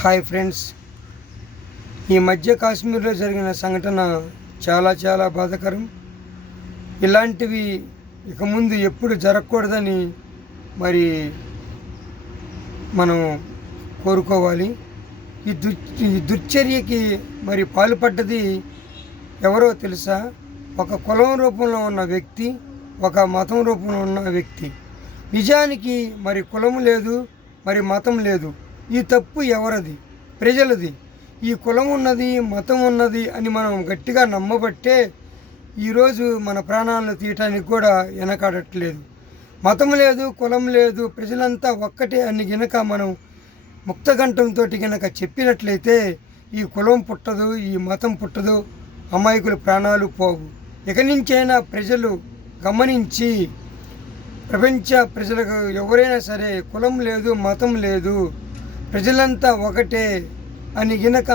Hi friends, ఈ మధ్య కాశ్మీర్లో జరిగిన సంఘటన చాలా బాధాకరం. ఇలాంటివి ఇక ముందు ఎప్పుడు జరగకూడదని మరి మనం కోరుకోవాలి. ఈ దుశ్చర్యకి మరి పాల్పడ్డది ఎవరో తెలుసా? ఒక కులం రూపంలో ఉన్న వ్యక్తి, ఒక మతం రూపంలో ఉన్న వ్యక్తి. నిజానికి మరి కులం లేదు, మరి మతం లేదు. ఈ తప్పు ఎవరిది? ప్రజలది. ఈ కులం ఉన్నది, మతం ఉన్నది అని మనం గట్టిగా నమ్మబట్టే ఈరోజు మన ప్రాణాలను తీయటానికి కూడా వెనకాడట్లేదు. మతం లేదు, కులం లేదు, ప్రజలంతా ఒక్కటే అని గినక మనం ముక్తకంఠంతో గినక చెప్పినట్లయితే ఈ కులం పుట్టదు, ఈ మతం పుట్టదు, అమాయకుల ప్రాణాలు పోవు. ఇక నుంచైనా ప్రజలు గమనించి ప్రపంచ ప్రజలకు ఎవరైనా సరే కులం లేదు, మతం లేదు, ప్రజలంతా ఒకటే అని గినక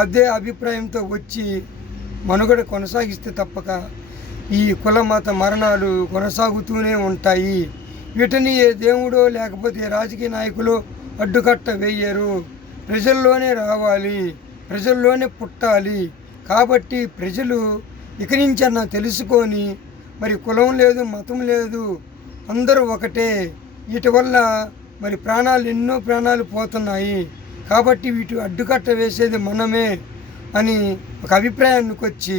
అదే అభిప్రాయంతో వచ్చి మనుగడ కొనసాగిస్తే తప్పక ఈ కుల మత మరణాలు కొనసాగుతూనే ఉంటాయి. వీటిని ఏ దేవుడో లేకపోతే రాజకీయ నాయకులు అడ్డుకట్ట వేయరు. ప్రజల్లోనే రావాలి, ప్రజల్లోనే పుట్టాలి. కాబట్టి ప్రజలు ఇక నుంచన్నా తెలుసుకొని మరి కులం లేదు, మతం లేదు, అందరూ ఒకటే. వీటి వల్ల మరి ఎన్నో ప్రాణాలు పోతున్నాయి. కాబట్టి వీటి అడ్డుకట్ట వేసేది మనమే అని ఒక అభిప్రాయానికి వచ్చి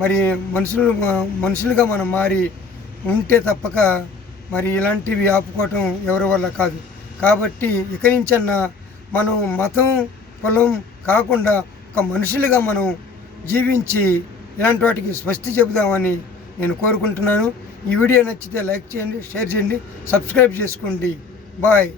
మరి మనుషులుగా మనం మారి ఉంటే తప్పక మరి ఇలాంటివి ఆపుకోవటం ఎవరి వల్ల కాదు. కాబట్టి ఇక నుంచన్నా మనం మతం కులం కాకుండా ఒక మనుషులుగా మనం జీవించి ఇలాంటి వాటికి స్వస్తి చెబుదామని నేను కోరుకుంటున్నాను. ఈ వీడియో నచ్చితే లైక్ చేయండి, షేర్ చేయండి, సబ్స్క్రైబ్ చేసుకోండి. బాయ్.